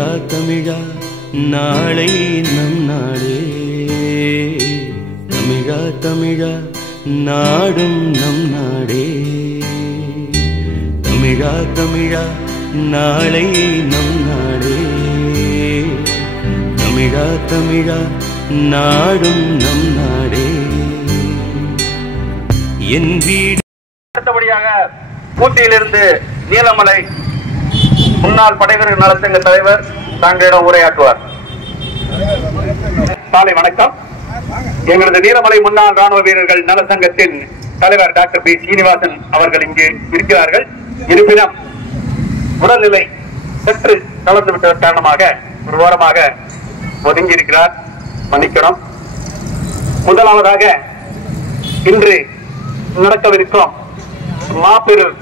தமிழா தமிழா நாளை நம் நாடே, தமிழா தமிழா நாடும் நம் நாடே, தமிழா தமிழா நாளை நம் நாடே, தமிழா தமிழா நாடும் நம் நாடே. என் வீடு. அடுத்தபடியாக ஊட்டியிலிருந்து நீலமலை முன்னாள் படைவீரர் நலச்சங்க தலைவர் தங்களிடம் உரையாற்றுவார். காலை வணக்கம். எங்களது நீலமலை முன்னாள் ராணுவ வீரர்கள் நலச்சங்கத்தின் தலைவர் டாக்டர் பி சீனிவாசன் அவர்கள் இங்கு இருக்கிறார்கள். இருப்பினும் உடல்நிலை சற்று கலந்துவிட்ட காரணமாக ஒரு வாரமாக ஒதுங்கி இருக்கிறார். மன்னிக்கணும். முதலாவதாக இன்று நடக்கவிருக்கும் மாபெரும்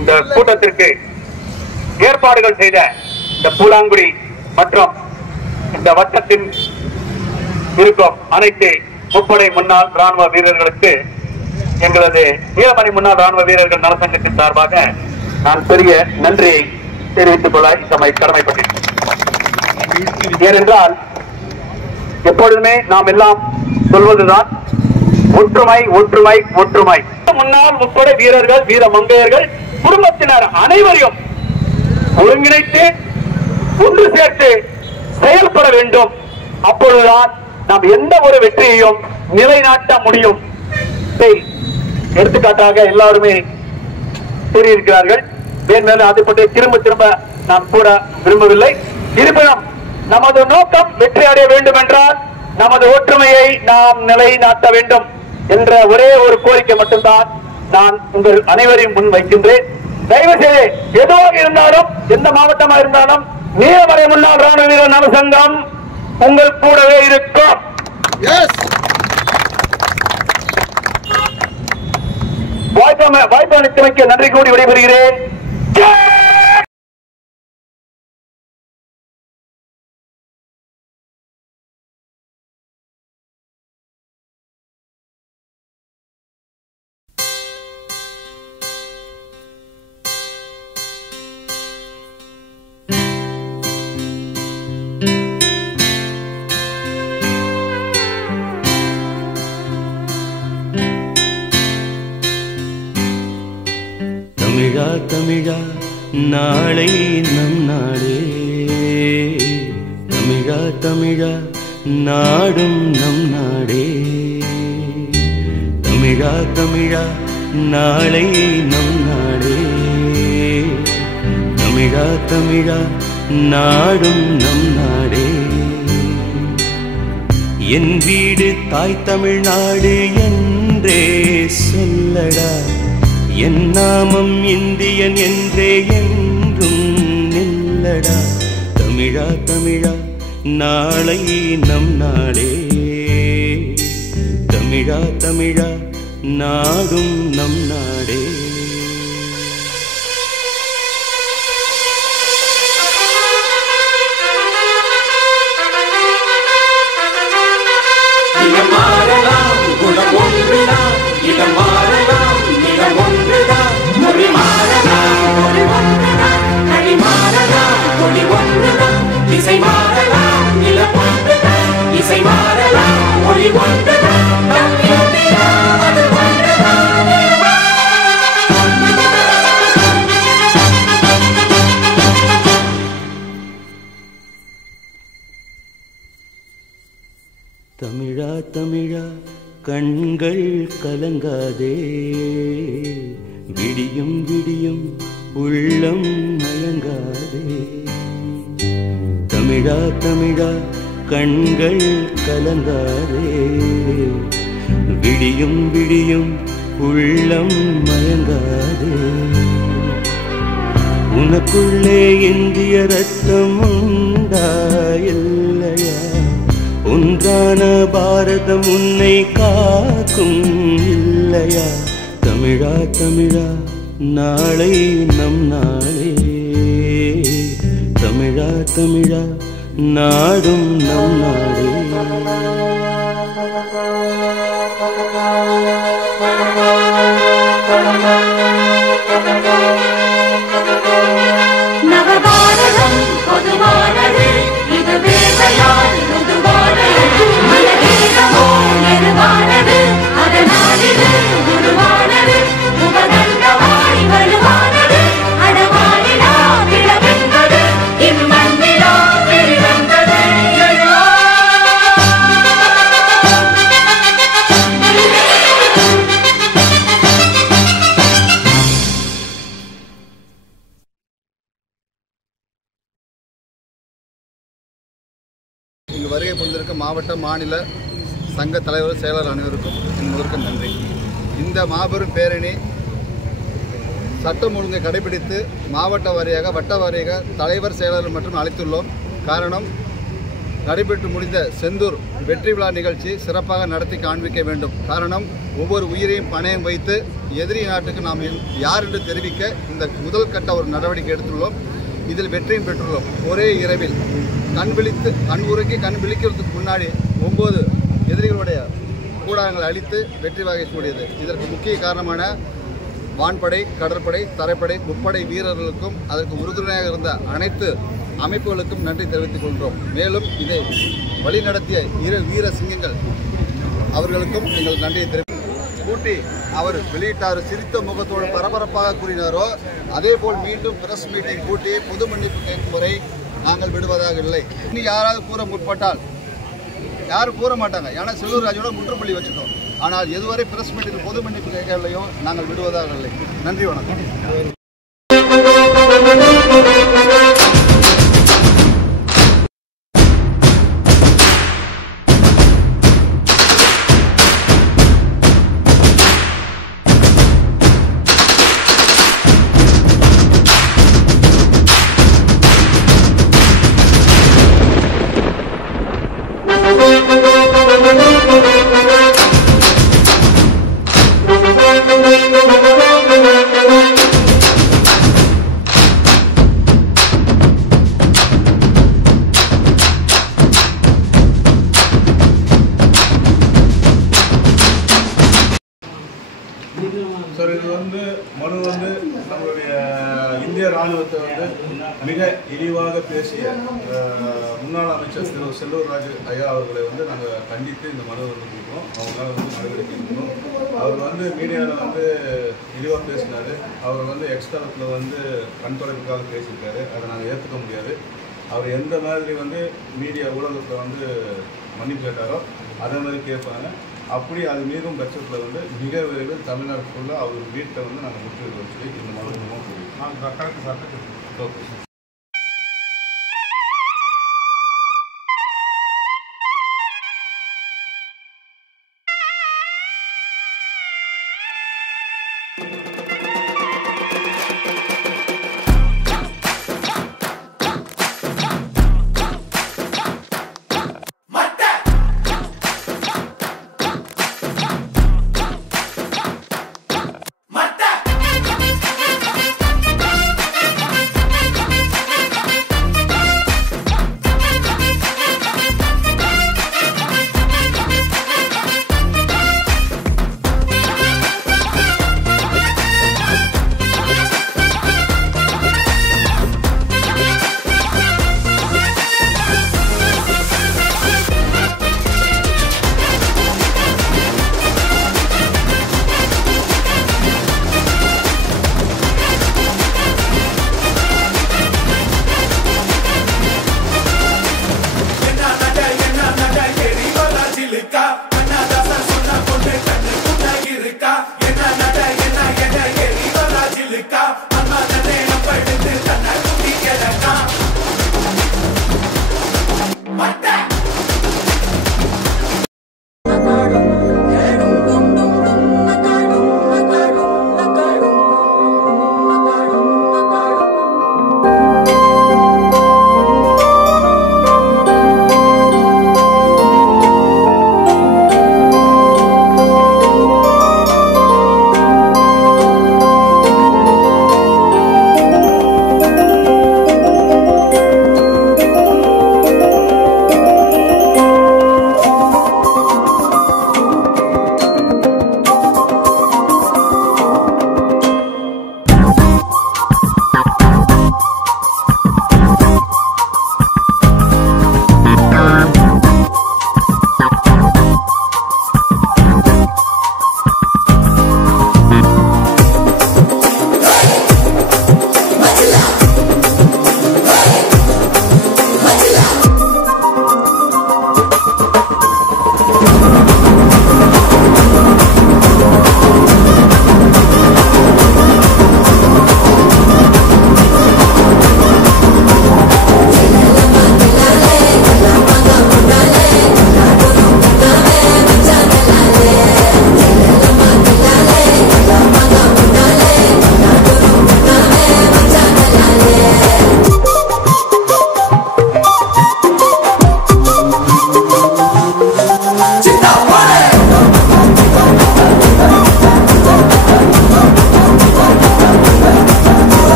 இந்த கூட்டத்திற்கு ஏற்பாடுகள் செய்த இந்த பூலாங்குடி மற்றும் இந்த வட்டத்தின் இருக்கும் அனைத்து முப்படை முன்னாள் ராணுவ வீரர்களுக்கு எங்களது நீலமலை முன்னாள் ராணுவ வீரர்கள் நலசங்கத்தின் சார்பாக நான் பெரிய நன்றியை தெரிவித்துக் கொள்ள இந்த கடமைப்பட்டேன். ஏனென்றால் எப்பொழுதுமே நாம் எல்லாம் சொல்வதுதான் ஒற்றுமை ஒற்றுமை ஒற்றுமை. முன்னாள் முப்படை வீரர்கள் வீர மங்கையர்கள் குடும்பத்தினர் அனைவரையும் ஒருங்கிணைத்து ஒன்று சேர்த்து செயல்பட வேண்டும். அப்பொழுதுதான் நாம் எந்த ஒரு வெற்றியையும் நிலைநாட்ட முடியும். எடுத்துக்காட்டாக எல்லாருமே கூறியிருக்கிறார்கள். மேலும் அதை பற்றி திரும்ப திரும்ப நாம் கூற விரும்பவில்லை. இருப்பினும் நமது நோக்கம் வெற்றி அடைய வேண்டும் என்றால் நமது ஒற்றுமையை நாம் நிலைநாட்ட வேண்டும் என்ற ஒரே ஒரு கோரிக்கை மட்டும்தான் நான் உங்கள் அனைவரையும் முன் வைக்கின்றேன். தயவு செய்து எதுவாக இருந்தாலும் எந்த மாவட்டமாக இருந்தாலும் நீலமலை முன்னாள் ராணுவ வீரர் நலசங்கம் உங்கள் கூடவே இருக்கும். வாய்ப்பு அளித்தமைக்கு நன்றி கூறி விடைபெறுகிறேன். தமிழா தமிழா நாளை நம் நாடே, தமிழா தமிழா நாடும் நம் நாடே, தமிழா தமிழா நாளை நம் நாடே, தமிழா தமிழா நாடும் நம் நாடே. என் வீடு தாய் தமிழ்நாடு என்றே சொல்லடா, என் நாமம் இந்தியன் என்றே என்றும் நில்லடா. தமிழா தமிழா நாளை நம் நாடே, தமிழா தமிழா நாடும் நம் நாடே. தமிழா தமிழா கண்கள் கலங்காதே, விடியும் விடியும் உள்ளம் மயங்காதே. தமிழா தமிழா கண்கள் கலங்காதே, விடியும் விடியும் உள்ளம் மயங்காதே. உனக்குள்ளே இந்திய ரத்தம் உண்டா இல்லையா, ஒன்றான பாரதம் உன்னை காக்கும் இல்லையா. தமிழா தமிழா நாளை நம் நாளே, தமிழா தமிழா நாடும் நம் நாடே. நவபாரதம் பொதுவானது இங்கு வருகை புரிந்திருக்கும் மாவட்ட மாநில சங்க தலைவர் செயலர் அனைவருக்கும் என் முதற்க நன்றி. இந்த மாபெரும் பேரணி சட்டம் ஒழுங்கை கடைபிடித்து மாவட்ட வாரியாக வட்ட வாரியாக தலைவர் செயலர் மற்றும் அழைத்துள்ளோம். காரணம், நடைபெற்று முடிந்த செந்தூர் வெற்றி விழா நிகழ்ச்சி சிறப்பாக நடத்தி காண்பிக்க வேண்டும். காரணம், ஒவ்வொரு உயிரையும் பணயம் வைத்து எதிரி நாட்டுக்கு நாம் யார் என்று தெரிவிக்க இந்த முதல் கட்ட ஒரு நடவடிக்கை எடுத்துள்ளோம். இதில் வெற்றியும் பெற்றுள்ளோம். ஒரே இரவில் கண் விழிக்கிறதுக்கு முன்னாடி 9 எதிரிகளுடைய கூடாரங்களை அழித்து வெற்றி வாங்கக்கூடியது. இதற்கு முக்கிய காரணமான வான்படை, கடற்படை, தரைப்படை, முப்படை வீரர்களுக்கும் அதற்கு உறுதுணையாக இருந்த அனைத்து அமைப்புகளுக்கும் நன்றி தெரிவித்துக் கொள்கிறோம். மேலும் இதை வழிநடத்திய வீர சிங்கங்கள் அவர்களுக்கும் எங்கள் நன்றியை கூட்டி அவர் வெளியிட்டார். சிரித்த முகத்தோடு பரபரப்பாக கூறினாரோ அதே போல் மீண்டும் பிரஸ் மீட்டிங் கூட்டி பொது மன்னிப்பு கேட்கும் வரை நாங்கள் விடுவதாக இல்லை. இனி யாராவது கூற முற்பட்டால் யாரும் கூற மாட்டாங்க. ஏன்னா செல்லூர் ராஜோட முற்றுப்புள்ளி வச்சுட்டோம். ஆனால் எதுவரை பிரஸ் மீட்டில் பொது மன்னிப்பு கேட்கவில்லையோ நாங்கள் விடுவதாக இல்லை. நன்றி, வணக்கம். சார், இது மனு நம்மளுடைய இந்திய ராணுவத்தை மிக இழிவாக பேசிய முன்னாள் அமைச்சர் திரு செல்லூர் ராஜு ஐயா அவர்களை நாங்கள் கண்டித்து இந்த மனு கொடுக்குறோம். அவங்களால நடவடிக்கை எடுக்கணும். அவர் மீடியாவில் இழிவாக பேசினார். அவர் எக்ஸ்தலத்தில் கண் தொடர்புக்காக பேசியிருக்காரு. அதை நாங்கள் ஏற்றுக்க முடியாது. அவர் எந்த மாதிரி மீடியா ஊடகத்தை மன்னிப்பு கேட்டாரோ அதே மாதிரி கேட்பாங்க. அப்படி அது மீதும் பட்சத்தில் மிக விரைவில் தமிழ்நாடு ஃபுல்லாக அவர் வீட்டை நாங்கள் முற்றுகை வச்சு இந்த மனு மூலமாக போய் நாங்கள் கரெக்டாக ஓகே.